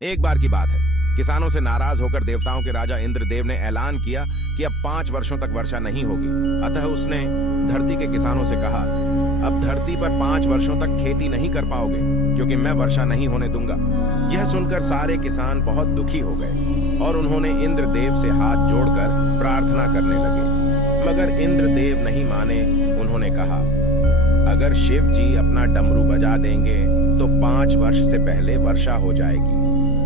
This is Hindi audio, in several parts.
एक बार की बात है, किसानों से नाराज होकर देवताओं के राजा इंद्रदेव ने ऐलान किया कि अब 5 वर्षों तक वर्षा नहीं होगी। अतः उसने धरती के किसानों से कहा, अब धरती पर 5 वर्षों तक खेती नहीं कर पाओगे, क्योंकि मैं वर्षा नहीं होने दूंगा। यह सुनकर सारे किसान बहुत दुखी हो गए और उन्होंने इंद्रदेव से हाथ जोड़कर प्रार्थना करने लगे। मगर इंद्रदेव नहीं माने। उन्होंने कहा, अगर शिव जी अपना डमरू बजा देंगे तो 5 वर्ष से पहले वर्षा हो जाएगी।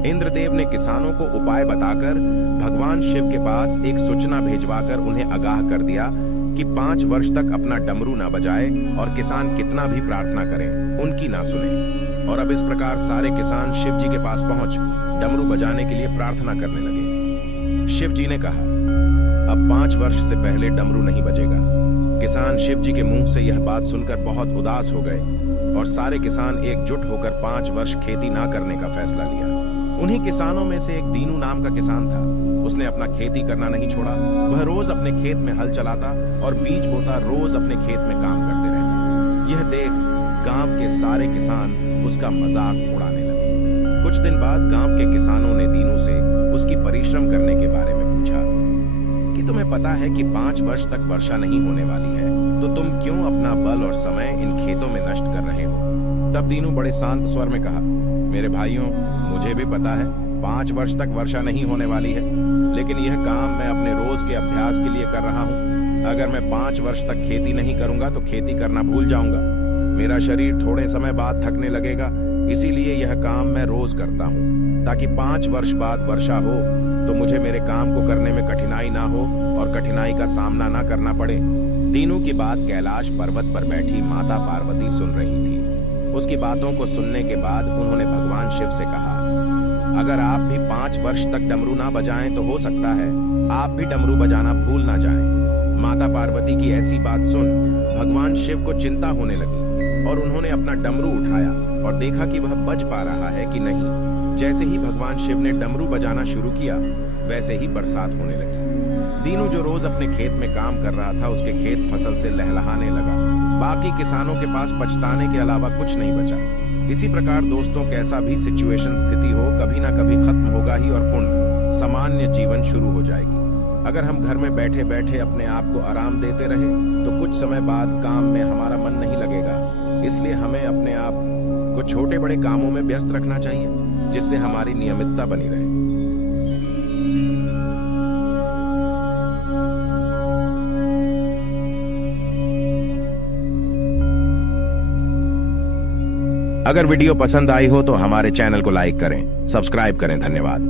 इंद्रदेव ने किसानों को उपाय बताकर भगवान शिव के पास एक सूचना भेजवाकर उन्हें आगाह कर दिया कि 5 वर्ष तक अपना डमरू ना बजाए और किसान कितना भी प्रार्थना करें, उनकी ना सुने। और अब इस प्रकार सारे किसान शिव जी के पास पहुंच डमरू बजाने के लिए प्रार्थना करने लगे। शिव जी ने कहा, अब 5 वर्ष से पहले डमरू नहीं बजेगा। किसान शिव जी के मुंह से यह बात सुनकर बहुत उदास हो गए और सारे किसान एकजुट होकर 5 वर्ष खेती ना करने का फैसला लिया। उन्हीं किसानों में से एक दीनू नाम का किसान था। उसने अपना खेती करना नहीं छोड़ा। वह रोज अपने खेत में हल चलाता और बीज बोता, रोज अपने खेत में काम करते रहता। यह देख गांव के सारे किसान उसका मजाक उड़ाने लगे। कुछ दिन बाद गांव के किसानों ने दीनू से उसकी परिश्रम करने के बारे में पूछा कि तुम्हें पता है कि 5 वर्ष तक वर्षा नहीं होने वाली है, तो तुम क्यों अपना बल और समय इन खेतों में नष्ट कर रहे हो? तब दीनू बड़े शांत स्वर में कहा, मेरे भाइयों, मुझे भी पता है 5 वर्ष तक वर्षा नहीं होने वाली है, लेकिन यह काम मैं अपने रोज के अभ्यास के लिए कर रहा हूँ। अगर मैं 5 वर्ष तक खेती नहीं करूंगा तो खेती करना भूल जाऊंगा। मेरा शरीर थोड़े समय बाद थकने लगेगा, इसीलिए यह काम मैं रोज करता हूँ, ताकि 5 वर्ष बाद वर्षा हो तो मुझे मेरे काम को करने में कठिनाई ना हो और कठिनाई का सामना ना करना पड़े। दीनू की बात कैलाश पर्वत पर बैठी माता पार्वती सुन रही थी। उसकी बातों को सुनने के बाद उन्होंने भगवान शिव से कहा, अगर आप भी 5 वर्ष तक डमरू ना बजाएं तो हो सकता है आप भी डमरू बजाना भूल ना जाएं। माता पार्वती की ऐसी बात सुन भगवान शिव को चिंता होने लगी और उन्होंने अपना डमरू उठाया और देखा कि वह बज पा रहा है कि नहीं। जैसे ही भगवान शिव ने डमरू बजाना शुरू किया, वैसे ही बरसात होने लगी। दीनू जो रोज अपने खेत में काम कर रहा था, उसके खेत फसल से लहलहाने लगा। बाकी किसानों के पास पछताने के अलावा कुछ नहीं बचा। इसी प्रकार दोस्तों, कैसा भी सिचुएशन स्थिति हो, कभी ना कभी खत्म होगा ही और पुनः सामान्य जीवन शुरू हो जाएगी। अगर हम घर में बैठे बैठे अपने आप को आराम देते रहे तो कुछ समय बाद काम में हमारा मन नहीं लगेगा। इसलिए हमें अपने आप को छोटे बड़े कामों में व्यस्त रखना चाहिए, जिससे हमारी नियमितता बनी रहे। अगर वीडियो पसंद आई हो तो हमारे चैनल को लाइक करें, सब्सक्राइब करें। धन्यवाद।